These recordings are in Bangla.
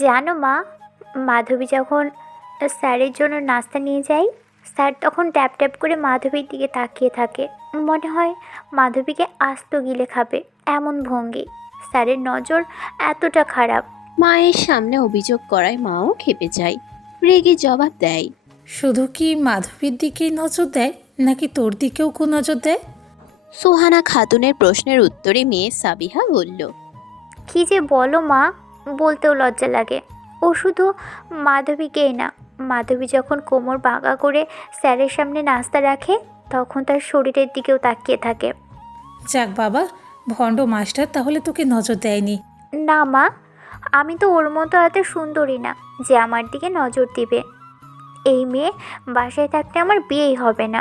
জানো মা, মাধবী যখন স্যারের জন্য নাস্তা নিয়ে যায়, স্যার তখন ট্যাপ ট্যাপ করে মাধবীর দিকে তাকিয়ে থাকে। মনে হয় মাধবীকে আস্ত গিলে খাবে, এমন ভঙ্গি। স্যারের নজর এতটা খারাপ। মায়ের সামনে অভিযোগ করায় মাও ক্ষেপে যায়, রেগে জবাব দেয়। শুধু কি মাধবীর দিকেই নজর দেয়, নাকি তোর দিকেও নজর দেয়? সুহানা খাতুনের প্রশ্নের উত্তরে মেয়ে সাবিহা বলল। কী যে বলো মা, বলতেও লজ্জা লাগে। ও শুধু মাধবীকেই না, মাধবী যখন কোমর বাঁকা করে স্যারের সামনে নাস্তা রাখে, তখন তার শরীরের দিকেও তাকিয়ে থাকে। যাক বাবা, ভণ্ড মাস্টার তাহলে তোকে নজর দেয়নি। না মা, আমি তো ওর মতো এত সুন্দরী না যে আমার দিকে নজর দিবে। এই মেয়ে বাসায় থাকতে আমার বিয়েই হবে না।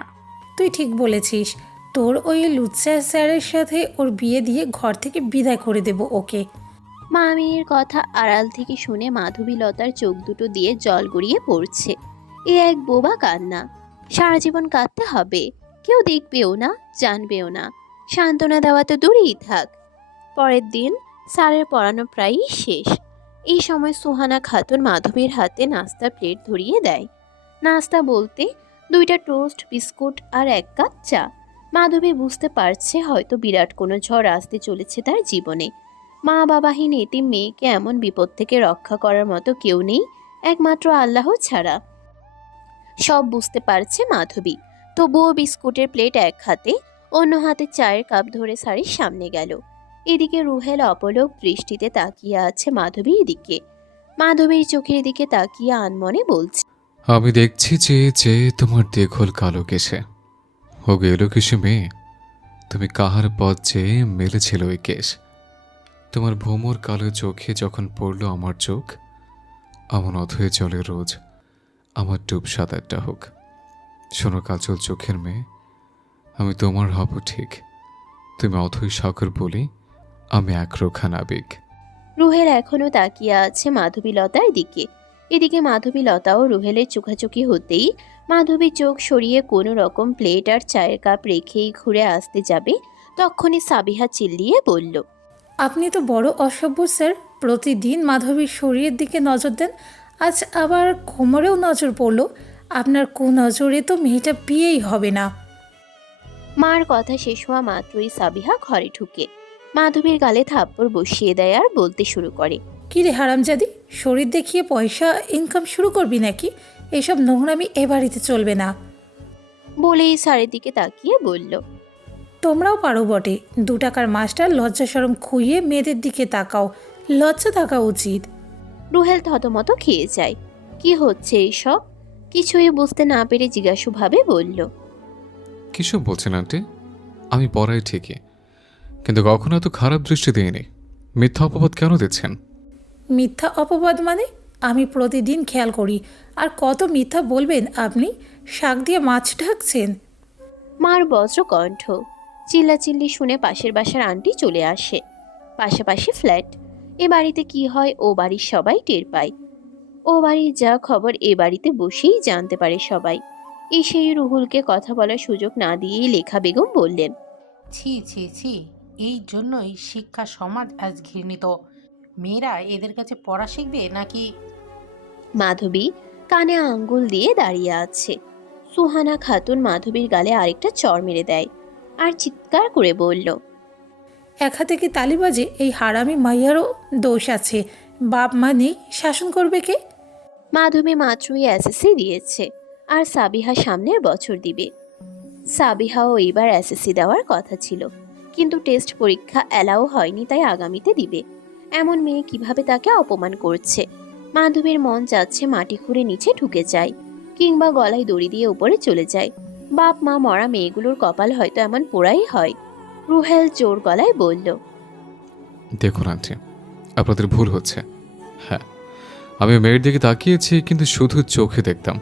তুই ঠিক বলেছিস, তোর ওই লুচ্চা স্যারের সাথে ওর বিয়ে দিয়ে ঘর থেকে বিদায় করে দেব ওকে। মা মেয়ের কথা আড়াল থেকে শুনে মাধবীলতার চোখ দুটো দিয়ে জল গড়িয়ে পড়ছে। এ এক বোবা কান্না, সারা জীবন কাঁদতে হবে। কেউ দেখবেও না, জানবেও না। সান্ত্বনা দেওয়া তো দূরেই থাক। পরের দিন স্যারের পড়ানো প্রায়ই শেষ। এই সময় সুহানা খাতুন মাধবীর হাতে নাস্তা প্লেট ধরিয়ে দেয়। নাস্তা বলতে দুইটা টোস্ট, বিস্কুট আর এক কাপ চা। মাধবী বুঝতে পারছে হয়তো বিরাট কোনো ঝড় আসতে চলেছে তার জীবনে। মা বাবাহীন এতিম মেয়েকে এমন বিপদ থেকে রক্ষা করার মতো কেউ নেই, একমাত্র আল্লাহ ছাড়া। সব বুঝতে পারছে মাধবী, তবুও বিস্কুটের প্লেট এক হাতে, অন্য হাতে চায়ের কাপ ধরে স্যারের সামনে গেল। এদিকে রুহেল অপলক দৃষ্টিতে তাকিয়ে আছে মাধবীর দিকে। মাধবীর চোখের দিকে তাকিয়ে আনমনে বলছে। আমি দেখছি যে যে তোমার দেঘল কালো কেশে ও গেল কিসে মেয়ে, তুমি কাহার পথ চেয়ে মেলেছিল ওই কেশ। তোমার ভোমর কালো চোখে যখন পড়ল আমার চোখ, আমার অথয়ে চলে রোজ আমার ডুব সাঁতারটা হোক। শোনো কাজল চোখের মেয়ে, আমি তোমার হব ঠিক, তুমি অথই সাগর বলি, আমি একরোখা নাবিক। রুহেল এখনো তাকিয়ে আছে মাধবীলতার দিকে। এদিকে মাধবীলতাও রুহেলের চোখাচোখি হতেই মাধবী চোখ সরিয়ে কোনো রকম প্লেট আর চায়ের কাপ রেখেই ঘুরে আসতে যাবে, তখনই সাবিহা চিল্লিয়ে বলল। আপনি তো বড় অসভ্য স্যার, প্রতিদিন মাধবীর শরীরের দিকে নজর দেন, আজ আবার কোমরেও নজর পড়লো। আপনার নজরে তো মেয়েটা বিয়েই হবে না। মার কথা শেষ হওয়া মাত্রই সাবিহা ঘরে ঢুকে মাধবীর গালে থাপ্পড় বসিয়ে দেয় আর বলতে শুরু করে। কী রে হারামজাদি, শরীর দেখিয়ে পয়সা ইনকাম শুরু করবি নাকি? এসব নোংরামি এ বাড়িতে চলবে না। বলেই স্যারের দিকে তাকিয়ে বলল। তোমরাও পারো বটে, 2 টাকার মাস্টার লজ্জা শরম খুইয়ে মেয়েদের দিকে তাকাও, লজ্জা থাকা উচিত। রুহেল থতমত খেয়ে যায়। কি হচ্ছে এইসব? কিছুই বুঝতে না পেরে জিজ্ঞাসুভাবে বলল। কিসব বলছেন আন্টি? আমি পড়াই ঠিকই, কিন্তু কখনো এত খারাপ দৃষ্টি দিইনি। মিথ্যা অপবাদ কেন দিচ্ছেন? মিথ্যা অপবাদ মানে? আমি প্রতিদিন খেয়াল করি, আর কত মিথ্যা বলবেন আপনি? শাক দিয়ে মাছ ঢাকছেন? মার বজ্র কণ্ঠ। চিল্লাচিল্লি শুনে পাশের বাসার আন্টি চলে আসে। পাশাপাশি ফ্ল্যাট। এ বাড়িতে কি হয় ও বাড়ির সবাই টের পায়। ও বাড়ির যা খবর এ বাড়িতে বসেই জানতে পারে সবাই। এসেই রুহুলকে কথা বলার সুযোগ না দিয়েই লেখা বেগম বললেন। ছি ছি ছি, এই জন্যই শিক্ষা সমাজ আজ ঘৃণিত। মেয়েরা এদের কাছে পড়া শিখবে নাকি? মাধবী কানে আঙ্গুল দিয়ে দাঁড়িয়ে আছে। সুহানা খাতুন মাধবীর গালে আরেকটা চড় মেরে দেয় আর চিৎকার করে বলল। এক হাতে কি তালি বাজে? এই হারামি মাইয়ারও দোষ আছে, বাপ মা নেই, শাসন করবে কে? মাধবী মাত্রই এসএসসি দিয়েছে আর সাবিহা সামনের বছর দিবে। সাবিহাও এইবার এসএসসি দেওয়ার কথা ছিল, কিন্তু টেস্ট পরীক্ষা অ্যালাও হয়নি, তাই আগামীতে দিবে। এমন মেয়ে কিভাবে তাকে অপমান করছে। মাধবীর মন যাচ্ছে মাটি খুঁড়ে নিচে ঢুকে যায়, কিংবা গলায় দড়ি দিয়ে উপরে চলে যায়। বাপ মা মরা মেয়েগুলোর কপাল হয়তো এমন পোড়াই হয়। রুহেল জোর গলায় বলল। দেখুন আন্টি, আপনাদের ভুল হচ্ছে। হ্যাঁ, আমি মেয়ের দিকে তাকিয়েছি, কিন্তু শুধু চোখে দেখতাম,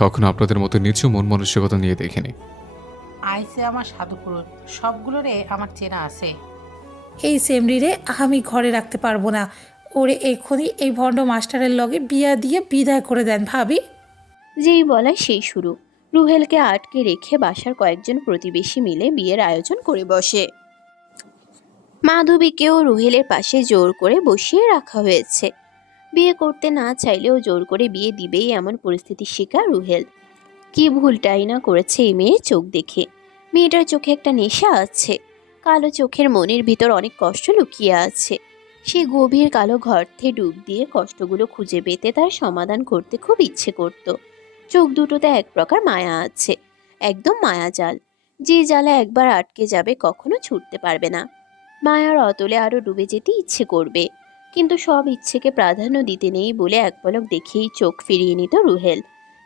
কখনো আপনাদের মতো নিচু মন মানসিকতা নিয়ে দেখিনি। আইসে আমার সাধুপুরুষ, সবগুলোরে আমার চেনা আছে। এই সেমরিরে আমি ঘরে রাখতে পারবো না। ওরে এক্ষুনি এই ভণ্ড মাস্টারের লগে বিয়া দিয়ে বিদায় করে দেন ভাবি। যেই বলা সেই শুরু। রুহেলকে আটকে রেখে বাসার কয়েকজন প্রতিবেশী মিলে বিয়ের আয়োজন করে বসে। মাধবীকেও রুহেলের পাশে জোর করে বসিয়ে রাখা হয়েছে। বিয়ে করতে না চাইলেও জোর করে বিয়ে দিবেই এমন পরিস্থিতির শিকার রুহেল। কি ভুলটাই না করেছে এই মেয়ের চোখ দেখে। মেয়েটার চোখে একটা নেশা আছে, কালো চোখের মনের ভিতর অনেক কষ্ট লুকিয়ে আছে। সে গভীর কালো গর্তে ডুব দিয়ে কষ্টগুলো খুঁজে পেতে তার সমাধান করতে খুব ইচ্ছে করত। চোখ দুটোতে এক প্রকার মায়া আছে, একদম মায়াজাল, যে জ্বালা একবার আটকে যাবে কখনো ছুটতে পারবে না। মায়ার অতলে আরো ডুবে যেতে ইচ্ছে করবে, কিন্তু সব ইচ্ছেকে প্রাধান্য দিতে নেই বলে এক পলক দেখেই চোখ ফিরিয়ে নিত রুহেল।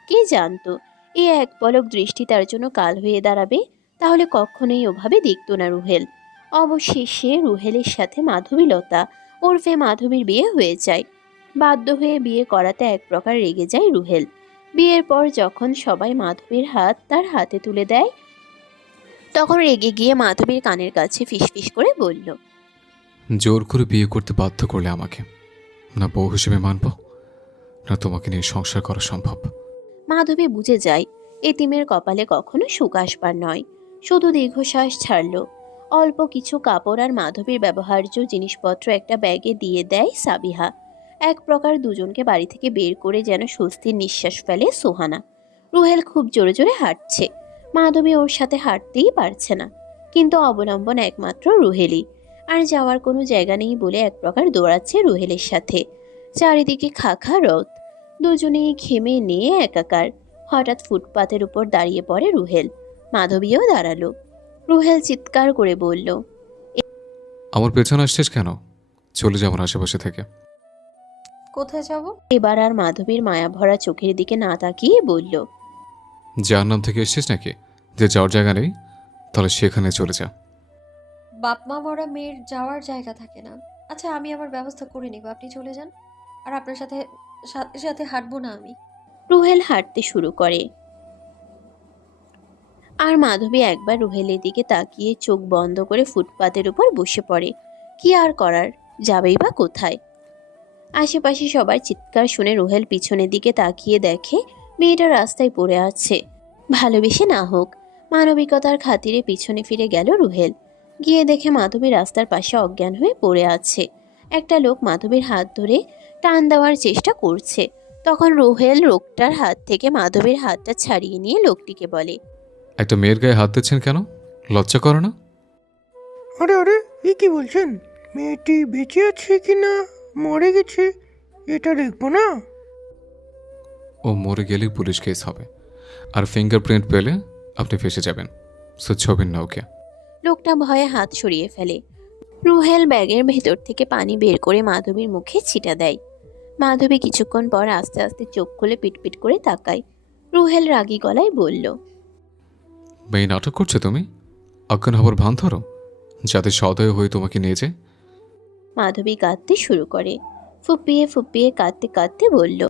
কে জানতো এই এক পলক দৃষ্টি তার জন্য কাল হয়ে দাঁড়াবে। তাহলে কখনোই ওভাবে দেখতো না রুহেল। অবশেষে রুহেলের সাথে মাধবীলতা ওরফে মাধবীর বিয়ে হয়ে যায়। বাধ্য হয়ে বিয়ে করাতে এক প্রকার রেগে যায় রুহেল। বিয়ের পর যখন সবাই মাধবীর হাত তার হাতে তুলে দেয়, তখন রেগে গিয়ে মাধবীর কানের কাছে ফিসফিস করে বলল, জোর করে বিয়ে করতে বাধ্য করলে আমাকে, না বউ হিসেবে মানব, না তোমাকে নিয়ে সংসার করা সম্ভব। মাধবী বুঝে যায় এতিমের কপালে কখনো সুখ আসবার নয়। শুধু দীর্ঘশ্বাস ছাড়ল। অল্প কিছু কাপড় আর মাধবীর ব্যবহার্য জিনিসপত্র একটা ব্যাগে দিয়ে দেয় সাবিহা। এক প্রকার দুজনকে বাড়ি থেকে বের করে যেন স্বস্তির নিঃশ্বাস ফেলে সোহানা। রুহেল খুব জোরে জোরে হাঁটছে, মাধবী ওর সাথে হাঁটতেই পারছে না, কিন্তু অবলম্বন একমাত্র রুহেলই। আর যাওয়ার কোনো জায়গা নেই বলে এক প্রকার দৌড়াচ্ছে রুহেলের সাথে। চারিদিকে খাখা রোদ, দুজনেই ঘেমে নিয়ে একাকার। হঠাৎ ফুটপাতের উপর দাঁড়িয়ে পড়ে রুহেল। মাধবীও দাঁড়ালো। রুহেল চিৎকার করে বলল, আমার পেছনে আসছিস কেন? চলে যা আমার আশেপাশে থেকে। কোথায় যাব? এবার আর মাধবীর মায়া ভরা চোখের দিকে না তাকিয়ে বলল, যার নাম থেকে এসছিস নাকি? যে যাওয়ার জায়গা নেই, তাহলে সেখানে চলে যা। বাপ মা মরা মেয়ের যাওয়ার জায়গা থাকে না। আচ্ছা, আমি আমার ব্যবস্থা করে নিব, আপনি চলে যান। আর আপনার সাথে সাথে সাথে হাঁটবো না আমি। রুহেল হাঁটতে শুরু করে। আর মাধবী একবার রুহেলের দিকে তাকিয়ে চোখ বন্ধ করে ফুটপাতের উপর বসে পড়ে। কি আর করার, যাবেই বা কোথায়? আশেপাশে সবার চিৎকার শুনে রুহেল পিছনের দিকে তাকিয়ে দেখে মেয়েটা রাস্তায় পড়ে আছে। ভালোবেসে না হোক, মানবিকতার খাতিরে পিছনে ফিরে গেল রুহেল। গিয়ে দেখে মাধবী রাস্তার পাশে অজ্ঞান হয়ে পড়ে আছে। একটা লোক মাধবীর হাত ধরে টান দেওয়ার চেষ্টা করছে। তখন রুহেল লোকটার হাত থেকে মাধবীর হাতটা ছাড়িয়ে নিয়ে লোকটিকে বলে, একটা মেয়ের গায়ে হাত দিচ্ছেন কেন? লজ্জা করে না? আরে আরে, এ কি বলছেন? মেয়েটি বেঁচে আছে কি না মরে গেছে এটা দেখবো না? ও মরে গেলেই পুলিশ কেস হবে, আর ফিঙ্গারপ্রিন্ট পেলে আপনি ফেসে যাবেন। সো ছবেন না ওকে। লোকটা ভয়ে হাত সরিয়ে ফেলে। রুহেল ব্যাগের ভেতর থেকে পানি বের করে মাধবীর মুখে ছিটা দেয়। মাধবী কিছুক্ষণ পর আস্তে আস্তে চোখ খুলে পিটপিট করে তাকায়। রুহেল রাগী গলায় বলল, মেয়ে নাটক করছো তুমি? অজ্ঞান হবার ভান ধরো, যাতে সদয় হয়ে তোমাকে নিয়ে যায়। মাধবী কাঁদতে শুরু করে। ফুপিয়ে ফুপিয়ে কাঁদতে কাঁদতে বলল,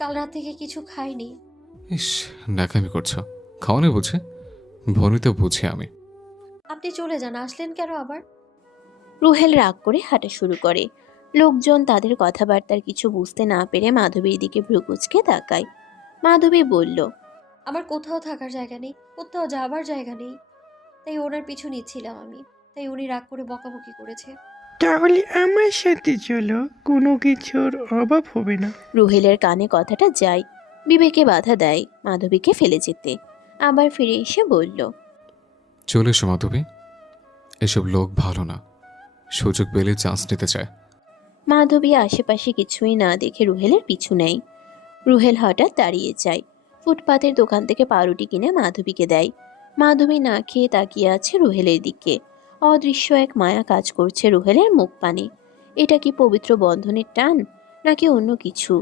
কাল রাত থেকে কিছু খাইনি। ইস, ন্যাকামি করছো। খাওয়ানি বুঝে? ভনিতে বুঝি আমি। আপনি চলে যান, আসলেন কেন আবার? রুহেল রাগ করে হাঁটা শুরু করে। লোকজন তাদের কথাবার্তার কিছু বুঝতে না পেরে মাধবীর দিকে ভ্রুকুচকে তাকায়। মাধবী বলল, আমার কোথাও থাকার জায়গা নেই, কোথাও যাবার জায়গা নেই, তাই ওনার পিছু নিচ্ছিলাম আমি। তাই উনি রাগ করে বকাবকি করেছে। তাহলে আমার সাথে চলো, কোনো কিছুর অভাব হবে না। রুহেলের কানে কথাটা যায়, বিবেকে বাধা দেয় মাধবীকে ফেলে যেতে। আবার ফিরে এসে বলল, চলে এসো মাধবী, এসব লোক ভালো না, সুযোগ পেলে চান্স নিতে চায়। মাধবী আশেপাশে কিছুই না দেখে রুহেলের পিছু নেয়। রুহেল হঠাৎ দাঁড়িয়ে যায়। ফুটপাতের দোকান থেকে পাউরুটি কিনে মাধবীকে দেয়। মাধবী না খেয়ে তাকিয়ে আছে রুহেলের দিকে। অদৃশ্য এক মায়া কাজ করছে রুহেলের মুখ পানে। এটা কি পবিত্র বন্ধনের টান, নাকি অন্য কিছু?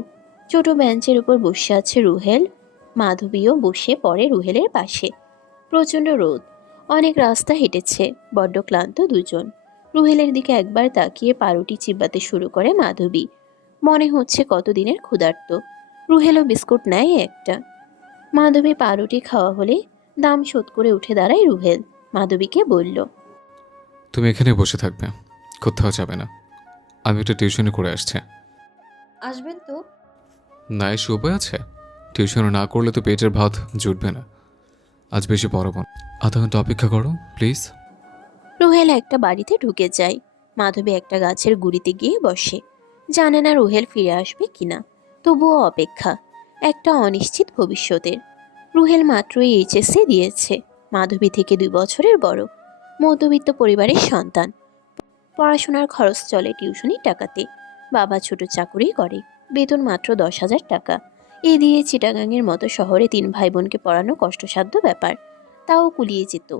ছোট বেঞ্চের উপর বসে আছে রুহেল। মাধবীও বসে পড়ে রুহেলের পাশে। প্রচণ্ড রোদ, অনেক রাস্তা হেঁটেছে, বড্ড ক্লান্ত দুজন। রুহেলের দিকে একবার তাকিয়ে পাউরুটি চিবাতে শুরু করে মাধবী। মনে হচ্ছে কতদিনের ক্ষুধার্ত। রুহেলও বিস্কুট নেয় একটা। মাধবী পাউরুটি খাওয়া হলে দাম শোধ করে উঠে দাঁড়ায় রুহেল। মাধবীকে বলল, তুমি এখানে বসে থাকবে, কোথাও যাবে না। আমি একটা টিউশনি করে আসছি। আসবেন তো? না এসে উপায় আছে? টিউশন না করলে তো পেটের ভাত জুটবে না। আজ বেশি পড়াবো না, আধা ঘন্টা অপেক্ষা করো প্লিজ। রুহেল একটা বাড়িতে ঢুকে যায়। মাধবী একটা গাছের গুড়িতে গিয়ে বসে। জানে না রুহেল ফিরে আসবে কিনা, তবুও অপেক্ষা একটা অনিশ্চিত ভবিষ্যতের। রুহেল মাত্রই এইচএসসি দিয়েছে, মাধবী থেকে 2 বছরের বড়, মধ্যবিত্ত পরিবারের সন্তান। পড়াশোনার খরচ চলে টিউশনির টাকাতে। বাবা ছোট চাকুরি করে, বেতন মাত্র 10,000 টাকা। এ দিয়ে চিটাগাংয়ের মতো শহরে 3 ভাই বোনকে পড়ানো কষ্টসাধ্য ব্যাপার। তাও কুলিয়ে যেত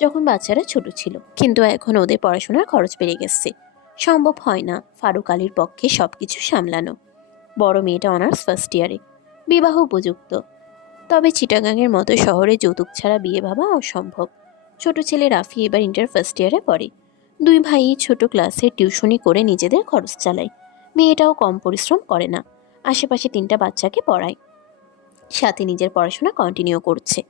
যখন বাচ্চারা ছোট ছিল, কিন্তু এখন ওদের পড়াশোনার খরচ বেড়ে গেছে। সম্ভব হয় না ফারুক আলীর পক্ষে সবকিছু সামলানো। বড় মেয়েটা অনার্স ফার্স্ট ইয়ারে, বিবাহ উপযুক্ত। তবে চিটাগাংয়ের মতো শহরে যৌতুক ছাড়া বিয়ে ভাবা অসম্ভব। ছোট ছেলে রাফি এবার ইন্টার ফার্স্ট ইয়ারে পড়ে। 2 ভাই ছোট ক্লাসে টিউশনি করে নিজেদের খরচ চালায়। মেয়েটাও কম পরিশ্রম করে না, আশেপাশে 3টা বাচ্চাকে পড়ায়, সাথে নিজের পড়াশোনা কন্টিনিউ করছে।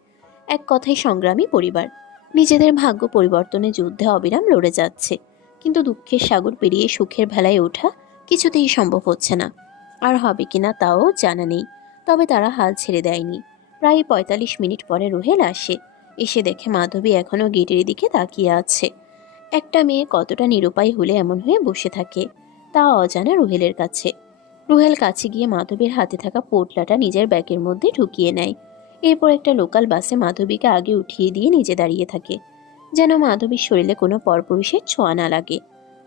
এক কথায় সংগ্রামী পরিবার। নিজেদের ভাগ্য পরিবর্তনের যুদ্ধে অবিরাম লড়ে যাচ্ছে, কিন্তু দুঃখের সাগর পেরিয়ে সুখের ভেলায় ওঠা কিছুতেই সম্ভব হচ্ছে না। আর হবে কিনা তাও জানা নেই, তবে তারা হাল ছেড়ে দেয়নি। প্রায় 45 মিনিট পরে রুহেল আসে। এসে দেখে মাধবী এখনও গেটের দিকে তাকিয়ে আছে। একটা মেয়ে কতটা নিরুপায় হলে এমন হয়ে বসে থাকে, তা অজানা রুহেলের কাছে। রুহেল কাছে গিয়ে মাধবীর হাতে থাকা পোটলাটা নিজের ব্যাগের মধ্যে ঢুকিয়ে নেয়। এরপর একটা লোকাল বাসে মাধবীকে আগে উঠিয়ে দিয়ে নিজে দাঁড়িয়ে থাকে, যেন মাধবীর শরীরে কোনো পরপুরুষের ছোঁয়া না লাগে।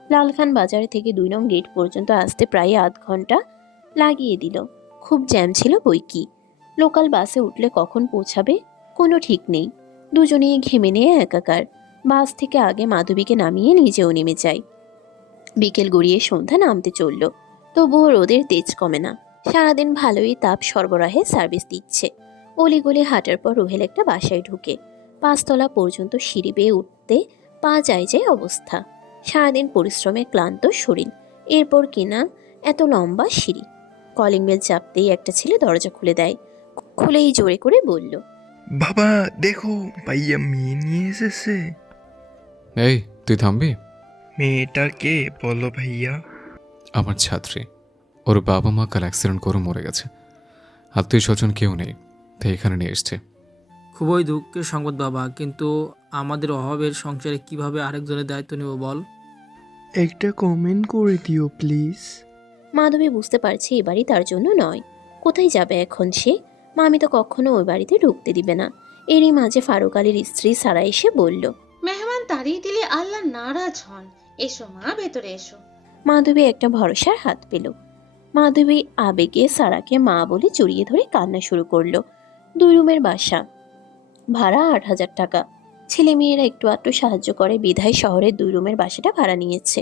লালখান বাজার থেকে 2 নং গেট পর্যন্ত আসতে প্রায় আধ ঘন্টা লাগিয়ে দিল। খুব জ্যাম ছিল বইকি। লোকাল বাসে উঠলে কখন পৌঁছাবে কোনো ঠিক নেই। দুজনেই ঘেমে নিয়ে একাকার। বাস থেকে আগে মাধবীকে নামিয়ে নিজেও নেমে যায়। বিকেল গড়িয়ে সন্ধ্যা নামতে চলল, তবুও রোদের তেজ কমে না। সারাদিন ভালোই তাপ সরবরাহে সার্ভিস দিচ্ছে। অলিগলি হাঁটার পর রুহেল একটা বাসায় ঢুকে। 5 তলা পর্যন্ত সিঁড়ি বেয়ে উঠতে পা যায় যায় অবস্থা। সারাদিন পরিশ্রমে ক্লান্ত শরীর, এরপর কিনা এত লম্বা সিঁড়ি। কলিং বেল চাপতেই একটা ছেলে দরজা খুলে দেয়। খুলেই জোরে করে বলল, বাবা দেখো, ভাইয়া মেয়ে নিয়ে এসেছে। এই তুই থামবি? মেয়েটা কে বলো ভাইয়া? আমার ছাত্রী। ওর বাবা মা কাল অ্যাক্সিডেন্ট করে মরে গেছে। আত্মীয় স্বজন কেউ নেই, তাই এখানে নিয়ে এসছে। খুবই দুঃখের সংবাদ বাবা, কিন্তু আমাদের অভাবের সংসারে কিভাবে আরেকজনের দায়িত্ব নেব বল? একটা কমেন্ট করে দিও প্লিজ। মাধবী বুঝতে পারছে এ বাড়ি তার জন্য নয়। কোথায় যাবে এখন সে? মামি তো কখনো ওই বাড়িতে ঢুকতে দিবে না। এরই মাঝে ফারুক আলীর স্ত্রী সারা এসে বলল, মেহমান তাড়িয়ে দিলে আল্লাহ নারাজ হন। এসো মা, ভেতরে এসো। মাধবী একটা ভরসার হাত পেল। মাধবী আবেগে সারাকে মা বলে জড়িয়ে ধরে কান্না শুরু করলো। 2 রুমের বাসা, ভাড়া 8,000 টাকা। ছেলে মেয়েরা একটু আধটু সাহায্য করে বিধায় শহরের 2 রুমের বাসাটা ভাড়া নিয়েছে।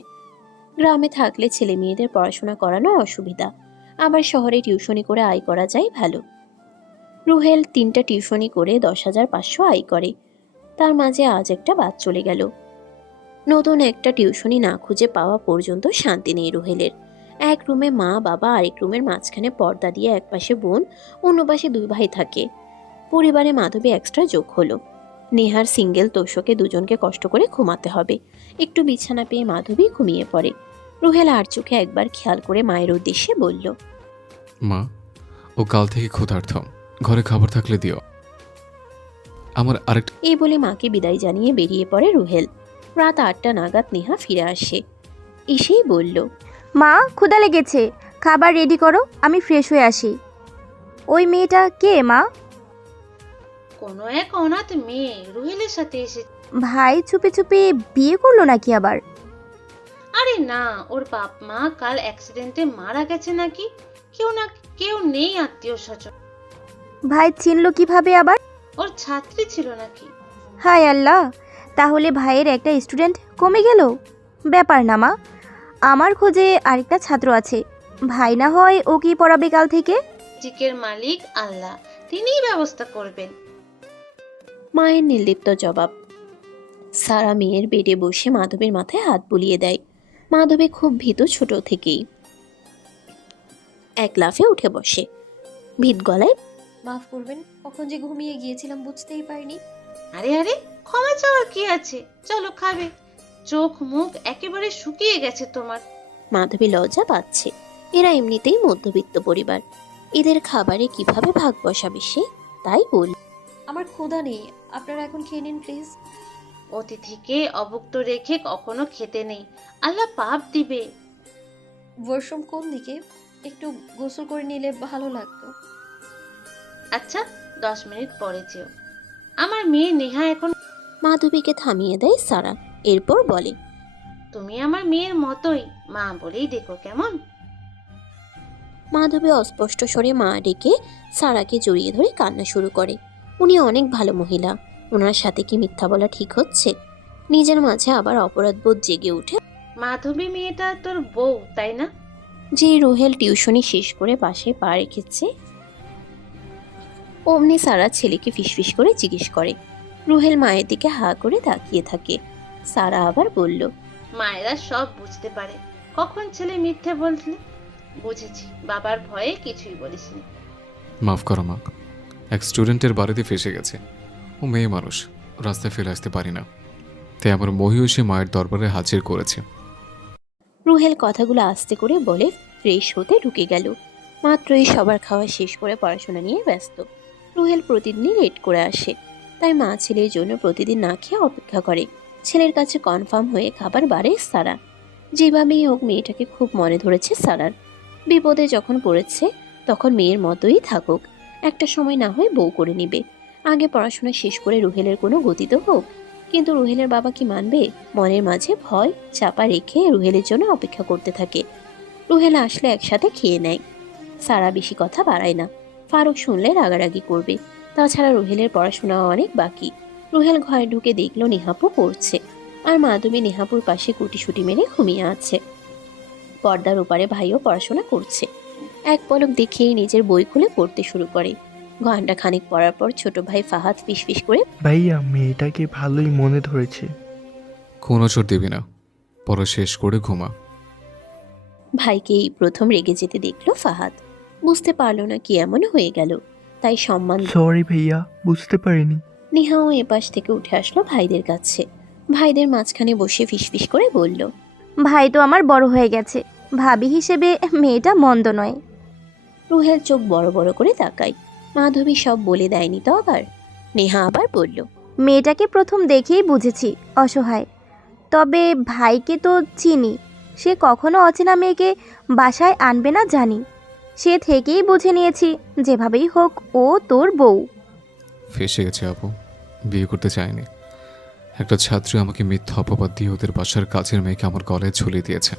গ্রামে থাকলে ছেলে মেয়েদের পড়াশোনা করানো অসুবিধা, আবার শহরে টিউশনি করে আয় করা যায় ভালো। রুহেল 3টা টিউশনি করে 10,500 আয় করে। তার মাঝে আজ একটা বাদ চলে গেল। নতুন একটা টিউশনি না খুঁজে পাওয়া পর্যন্ত শান্তি নেই রুহেলের। এক রুমে মা বাবা, আরেক রুমের মাঝখানে পর্দা দিয়ে এক পাশে বোন, অন্য পাশে 2 ভাই থাকে। পরিবারে মাধবী এক্সট্রা যোগ হলো। নেহার সিঙ্গেল তোষকে দুজনকে কষ্ট করে ঘুমাতে হবে। একটু বিছানা পেয়ে মাধবী ঘুমিয়ে পড়ে। রুহেল আর চোখে একবার খেয়াল করে মায়ের উদ্দেশ্যে বলল, মা, ও কাল থেকে ক্ষুধার্ত, ঘরে খাবার থাকলে দিও। আমার আরেকটা। এই বলে মাকে বিদায় জানিয়ে বেরিয়ে পড়ে রুহেল। রাত 8টা নাগাদ নেহা ফিরে আসে। এসেই বলল, মা, ক্ষুধা লেগেছে, খাবার রেডি করো, আমি ফ্রেশ হয়ে আসি। ওই মেয়েটা কে মা? কোনো এক অনাথ মেয়ে রুহেলের সাথে এসে। ভাই চুপি চুপি বিয়ে করলো নাকি আবার? আরে না, ওর বাপ মা কাল অ্যাক্সিডেন্টে মারা গেছে নাকি। কেউ নেই আত্মীয় স্বজন। ভাই চিনলো কিভাবে আবার? ওর ছাত্রী ছিল নাকি। হায় আল্লাহ, তাহলে ভাইয়ের একটা স্টুডেন্ট কমে গেল। ব্যাপার না মা, আমার খোঁজে আরেকটা ছাত্র আছে। ভাই না হয় ও কি পড়াবে কাল থেকে? জিকের মালিক আল্লাহ, তিনিই ব্যবস্থা করবেন। মায়ের নির্লিপ্ত জবাব। সারা মেয়ের বেডে বসে মাধবীর মাথায় হাত বুলিয়ে দেয়। মাধবী খুব ভীতু ছোট থেকেই। এক লাফে উঠে বসে, ভীত গলায়, মাফ করবেন, কখন যে ঘুমিয়ে গিয়েছিলাম বুঝতেই পারিনি। আরে আরে, ক্ষমা চাওয়ার কি আছে, চলো খাবে। চোখ মুখ একেবারে শুকিয়ে গেছে তোমার। মাধবী লজ্জা পাচ্ছে। এরা এমনিতেই মধ্যবিত্ত পরিবার, এদের খাবারে কিভাবে ভাগ বসাবে সে, তাই বল। আমার ক্ষুধা নেই, আপনারা এখন খেয়ে নিন প্লিজ। অতিথিকে অভুক্ত রেখে কখনো খেতে নেই, আল্লাহ পাপ দিবে। ওয়াশরুম কোন দিকে? একটু গোসল করে নিলে ভালো লাগতো। আচ্ছা 10 মিনিট পরে যেও। আমার মেয়ে নেহা এখন। মাধবীকে থামিয়ে দেয় সারা, এরপর বলে, তুমি আমার মেয়ের মতোই, মা বলেই দেখো কেমন। মাধবী অস্পষ্ট স্বরে মা ডেকে সারাকে জড়িয়ে ধরে কান্না শুরু করে। উনি অনেক ভালো মহিলা, ওনার সাথে কি মিথ্যা বলা ঠিক হচ্ছে? নিজের মাঝে আবার অপরাধবোধ জেগে ওঠে। মাধবী মেয়েটা তোর বউ তাই না? যে রুহেল টিউশনি শেষ করে পাশে পা রেখেছে অমনি সারা ছেলেকে ফিসফিস করে জিজ্ঞেস করে। রুহেল মায়ের দিকে হা করে তাকিয়ে থাকে। সারা আবার বলল, মায়েরা সব বুঝতে পারে। কখন ছেলে মিথ্যে বলছিলে? বুঝেছি, বাবার ভয়ে কিছুই বলিসনি। মাফ করো মা, এক স্টুডেন্টের বাড়িতে ফেসে গেছে। ও মেয়ে মানুষ, রাস্তায় ফেলে আসতে পারি না, তাই আমার মহিষী মায়ের দরবারে হাজির করেছে। রুহেল কথাগুলো আস্তে করে বলে ফ্রেশ হতে ঢুকে গেল। মাত্রই সবার খাওয়া শেষ করে পড়াশোনা নিয়ে ব্যস্ত। রুহেল প্রতিদিনই লেট করে আসে, তাই মা ছেলের জন্য প্রতিদিন না খেয়ে অপেক্ষা করে। ছেলের কাছে কনফার্ম হয়ে খাবার বাড়ে সারা। যেভাবেই হোক মেয়েটাকে খুব মনে ধরেছে সারার। বিপদে যখন পড়েছে তখন মেয়ের মতোই থাকুক, একটা সময় না হয় বউ করে নিবে। আগে পড়াশোনা শেষ করে রুহেলের কোনো গতি তো হোক। কিন্তু রুহেলের বাবা কি মানবে? মনের মাঝে ভয় চাপা রেখে রুহেলের জন্য অপেক্ষা করতে থাকে। রুহেল আসলে একসাথে খেয়ে নেয়। সারা বেশি কথা বাড়ায় না, ফারুক শুনলে রাগারাগি করবে। তাছাড়া রুহেলের পড়াশোনাও অনেক বাকি। রুহেল ঘরে ঢুকে দেখলো নেহাপু পড়ছে, আর মাধবী নেহাপুর পাশে গুটিসুটি মেরে ঘুমিয়ে আছে। পর্দার ওপারে ভাইও পড়াশোনা করছে। এক পলক দেখেই নিজের বই খুলে পড়তে শুরু করে। ঘন্টা খানিক পড়ার পর ছোট ভাই ফাহাদ ফিসফিস করে, ভাইয়া মেয়েটাকে ভালোই মনে ধরেছে। কোন নজর দিবি না, পড়া শেষ করে ঘুমা। ভাইকে এই প্রথম রেগে যেতে দেখলো ফাহাদ। বুঝতে পারলো না কি এমন হয়ে গেল, তাই সম্মান সরি ভাইয়া, বুঝতে পারিনি। নেহাও এপাশ থেকে উঠে আসলো ভাইদের কাছে। ভাইদের মাঝখানে বসে ফিসফিস করে বলল, ভাই তো আমার বড় হয়ে গেছে, ভাবি হিসেবে মেয়েটা মন্দ নয়। রুহেল চোখ বড় বড় করে তাকায়। মাধবী সব বলে দেয়নি তো আবার? নেহা আবার বলল, মেয়েটাকে প্রথম দেখেই বুঝেছি অসহায়। তবে ভাইকে তো চিনি, সে কখনো অচেনা মেয়েকে বাসায় আনবে না জানি। সে থেকেই বুঝে নিয়েছি যেভাবেই হোক ও তোর বউ। ফেসে গেছে আপু, বিয়ে করতে চায়নি। একটা ছাত্রী আমাকে মিথ্যা অপবাদ দিয়ে ওদের বাসার কাছের মেয়েকে আমার গলায় ঝুলিয়ে দিয়েছে।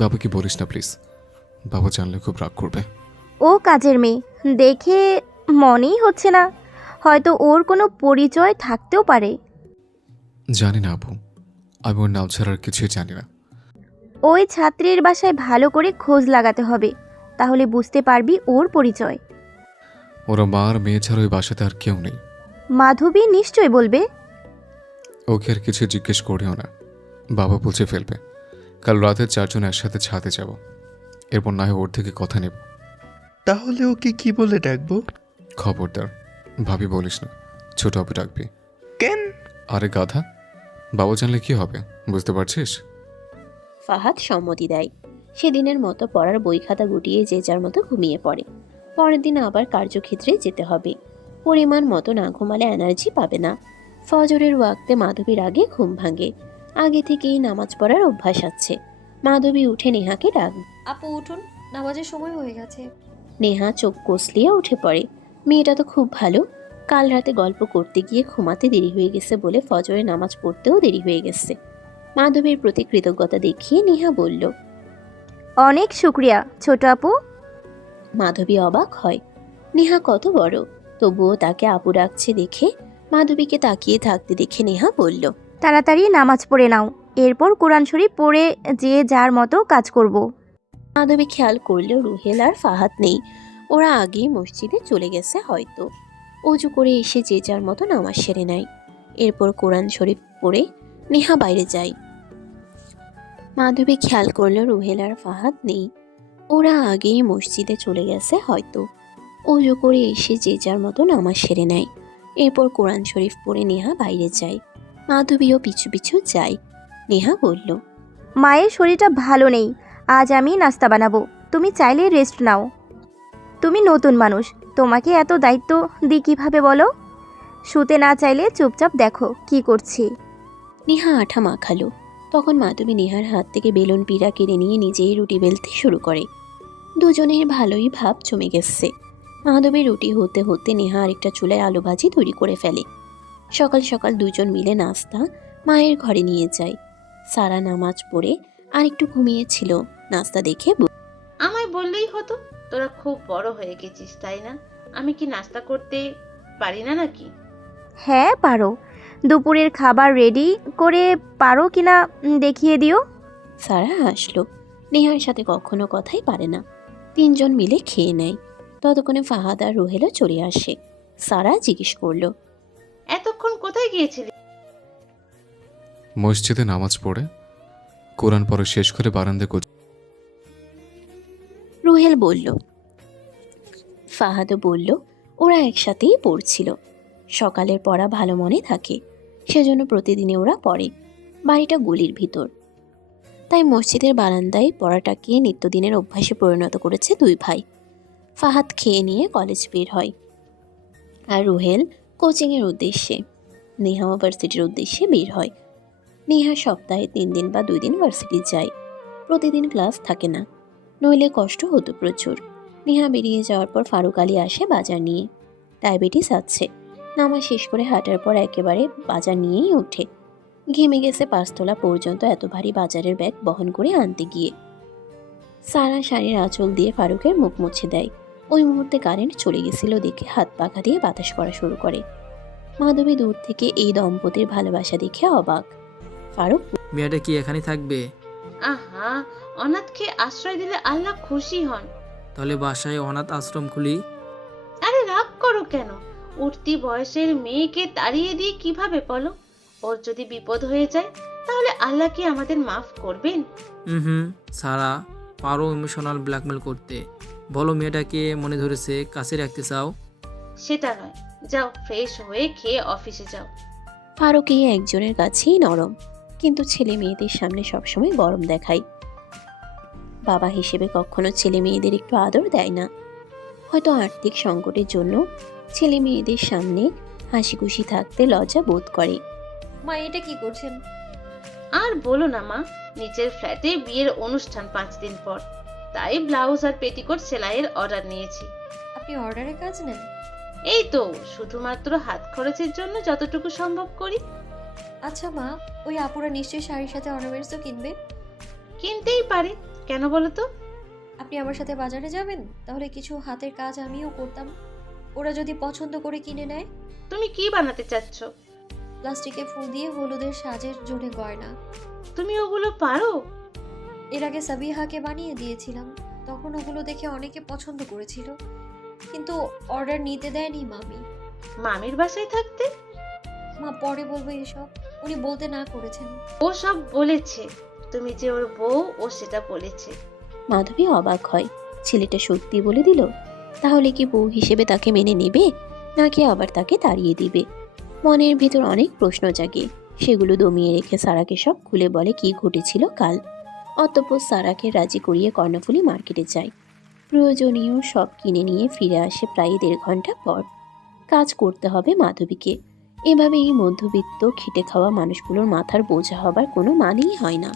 বাবা কি বলিস না প্লিজ, বাবা জানলে খুব রাগ করবে। ও কাজের মেয়ে দেখে মনেই হচ্ছে না, হয়তো ওর কোনো পরিচয় থাকতেও পারে। জানি না আপু, আমি ওর নাম ছাড়ার কিছুই জানি না। ওই ছাত্রীর বাসায় ভালো করে খোঁজ লাগাতে হবে, তাহলে বুঝতে পারবি ওর পরিচয়। ওরা মা আর মেয়ে ছাড়া ওই বাসাতে আর কেউ নেই। মাধবী নিশ্চয় বলবে। ওকে আর কিছু জিজ্ঞেস করিও না, বাবা বলছে ফেলবে। কাল রাতে 4 জন একসাথে ছাদে যাব, এরপর না হয় ওর থেকে কথা নেব। তাহলে ওকে কি বলে ডাকবো? খবরদার ভাবি বলিস না, ছোট আপু ডাকবি। কেন? আরে গাধা, বাবা জানলে কি হবে বুঝতে পারছিস? ফাহাদ সম্মতি দেয়। সেদিনের মতো পড়ার বই খাতা গুটিয়ে যে যার মতো ঘুমিয়ে পড়ে। পরের দিন আবার কার্যক্ষেত্রে যেতে হবে। পরিমাণ মতো না ঘুমালে এনার্জি পাবে না। ফজরের ওয়াক্তে মাধবীর আগে ঘুম ভাঙে। আগে থেকেই নামাজ পড়ার অভ্যাস আছে। মাধবী উঠে নেহাকে ডাক। আপু উঠুন, নামাজের সময় হয়ে গেছে। নেহা চোখ কষলিয়ে উঠে পড়ে। মেয়েটা তো খুব ভালো, কাল রাতে গল্প করতে গিয়ে ঘুমাতে দেরি হয়ে গেছে বলে ফজরে নামাজ পড়তেও দেরি হয়ে গেছে। মাধবীর প্রতি কৃতজ্ঞতা দেখিয়ে নেহা বলল, অনেক শুক্রিয়া ছোট আপু। মাধবী অবাক হয়। নেহা কত বড়, তবুও তাকে আপু ডাকছে দেখে মাধবীকে তাকিয়ে থাকতে দেখে নেহা বলল, তাড়াতাড়ি নামাজ পড়ে নাও, এরপর কোরআন শরীফ পড়ে যে যার মতো কাজ করব। মাধবী খেয়াল করলেও রুহেল আর ফাহাদ নেই। ওরা আগেই মসজিদে চলে গেছে হয়তো। অজু করে এসে যে যার মতো নামাজ সেরে নেয়। এরপর কোরআন শরীফ পড়ে নেহা বাইরে যায়। মাধবী খেয়াল করলো রুহেল আর ফাহাদ নেই। ওরা আগেই মসজিদে চলে গেছে হয়তো। অজু করে এসে যে যার মতো নামাজ সেরে নেয়। এরপর কোরআন শরীফ পড়ে নেহা বাইরে যায়। মাধবীও পিছু পিছু যায়। নেহা বলল, মায়ের শরীরটা ভালো নেই, আজ আমি নাস্তা বানাবো, তুমি চাইলে রেস্ট নাও। তুমি নতুন মানুষ, তোমাকে এত দায়িত্ব দিই কীভাবে বলো? শুতে না চাইলে চুপচাপ দেখো কি করছি। নেহা আঠা মাখালো। তখন মাধবী নেহার হাত থেকে বেলুন পিড়া কেড়ে নিয়ে নিজেই রুটি বেলতে শুরু করে। দুজনের ভালোই ভাব জমে গেছে। মাধবী রুটি হতে হতে নেহা আরেকটা চুলায় আলু ভাজি তৈরি করে ফেলে। সকাল সকাল দুজন মিলে নাস্তা মায়ের ঘরে নিয়ে যায়। সারা নামাজ পড়ে আর একটু ঘুমিয়েছিল। নাস্তা দেখে আমায় বললেই হতো, তোরা খুব বড় হয়ে গেছিস তাই না? আমি কি নাস্তা করতে পারি না নাকি? হ্যাঁ পারো। দুপুরের খাবার রেডি করে পারো কিনা দেখিয়ে দিও। সারা হাসলো। নেহার সাথে কখনো কথাই পারে না। তিনজন মিলে খেয়ে নেয়। ততক্ষণে ফাহাদ আর রুহেলও চলে আসে। সারা জিজ্ঞেস করলো, এতক্ষণ কোথায় গিয়েছিলি? মসজিদে নামাজ পড়ে কোরআন পড়া শেষ করে বারান্দা রুহেল বলল। ফাহাদও বলল ওরা একসাথেই পড়ছিল। সকালের পড়া ভালো মনে থাকে, সেজন্য প্রতিদিনে ওরা পড়ে। বাড়িটা গলির ভিতর, তাই মসজিদের বারান্দায় পড়াটাকে নিত্যদিনের অভ্যাসে পরিণত করেছে দুই ভাই। ফাহাদ খেয়ে নিয়ে কলেজ বের হয়, আর রুহেল কোচিংয়ের উদ্দেশ্যে, নেহা ভার্সিটির উদ্দেশ্যে বের হয়। নেহা সপ্তাহে 3 দিন বা 2 দিন ভার্সিটি যায়। প্রতিদিন ক্লাস থাকে না, নইলে কষ্ট হতো প্রচুর। নেহা বেরিয়ে যাওয়ার পর ফারুক আলী আসে বাজার নিয়ে। ডায়াবেটিস আছে। নামাজ শেষ করে হাঁটার পর একেবারে বাজার নিয়েই ওঠে। ঘেমে গেছে 5 তলা পর্যন্ত এত ভারী বাজারের ব্যাগ বহন করে আনতে গিয়ে। সারা শাড়ির আঁচল দিয়ে ফারুকের মুখ মুছে দেয়। ওই মুহূর্তে কারেন্ট চলে গেছিল দেখে হাত পাখা দিয়ে বাতাস করা শুরু করে। মাধবী দূর থেকে এই দম্পতির ভালোবাসা দেখে অবাক। ফারুক, মেয়েটা কি এখানে থাকবে? আহা, অনাথকে আশ্রয় দিলে আল্লাহ খুশি হন। তাহলে বাসায় অনাথ আশ্রম খুলি। আরে রাগ করো কেন? উঠতি বয়সের মেয়েকে তাড়িয়ে দিয়ে কিভাবে বলো? ওর যদি বিপদ হয়ে যায় তাহলে আল্লাহ কি আমাদের মাফ করবেন? সারা, পারো ইমোশনাল ব্ল্যাকমেল করতে। বলো মেয়েটাকে মনে ধরেছে, কাছে রাখতে চাও? সেটা নয়, যাও ফ্রেশ হয়ে খেয়ে অফিসে যাও। ফারুক এই একজনের কাছেই নরম, কিন্তু ছেলে মেয়েদের সামনে সবসময় গরম দেখায়। বাবা হিসেবে কখনো ছেলে মেয়েদের একটু আদর দেয় না। হয়তো আর্থিক সংকটের জন্য ছেলে মেয়েদের সামনে হাসি খুশি থাকতে লজ্জা বোধ করে। মা এটা কি করছেন? আর বলো না মা, নিচের ফ্ল্যাটে বিয়ের অনুষ্ঠান 5 দিন পর, তাই ব্লাউজ আর পেটিকোট সেলাইয়ের অর্ডার নিয়েছি। আপনি অর্ডারে কাজ নেন? এই তো শুধুমাত্র হাত খরচের জন্য যতটুকু সম্ভব করি। আচ্ছা মা, ওই আপুরা নিশ্চয়ই শাড়ির সাথে অর্নামেন্টসও কিনবে। কিনতেই পারে, কেন বলো তো? আপনি আমার সাথে বাজারে যাবেন, তাহলে কিছু হাতের কাজ আমিও করতাম। ওরা যদি পছন্দ করে কিনে নেয়। তুমি কি বানাতে চাচ্ছ? প্লাস্টিকে ফুল দিয়ে হলুদের সাজের জন্য গয়না। তুমি ওগুলো পারো? এর আগে সাবিহাকে বানিয়ে দিয়েছিলাম, তখন ওগুলো দেখে অনেকে পছন্দ করেছিল, কিন্তু অর্ডার নিতে দেয়নি মামি। মামির বাসায় থাকতে? মা পরে বলবো এসব, উনি বলতে না করেছেন। ও সব বলেছে, তুমি যে ওর বউ ও সেটা বলেছে। মাধবী অবাক হয়, ছেলেটা সত্যি বলে দিল? তাহলে কি বউ হিসেবে তাকে মেনে নেবে, নাকি আবার তাকে তাড়িয়ে দিবে? মনের ভেতর অনেক প্রশ্ন জাগে। সেগুলো দমিয়ে রেখে সারাকে সব খুলে বলে কি ঘটেছিল কাল। অতঃপর সারাকে রাজি করিয়ে কর্ণফুলী মার্কেটে যায়। প্রয়োজনীয় সব কিনে নিয়ে ফিরে আসে প্রায় 1.5 ঘন্টা পর। কাজ করতে হবে মাধবীকে। এভাবে এই মধ্যবিত্ত খেটে খাওয়া মানুষগুলোর মাথার বোঝা হবার কোনো মানেই হয় না।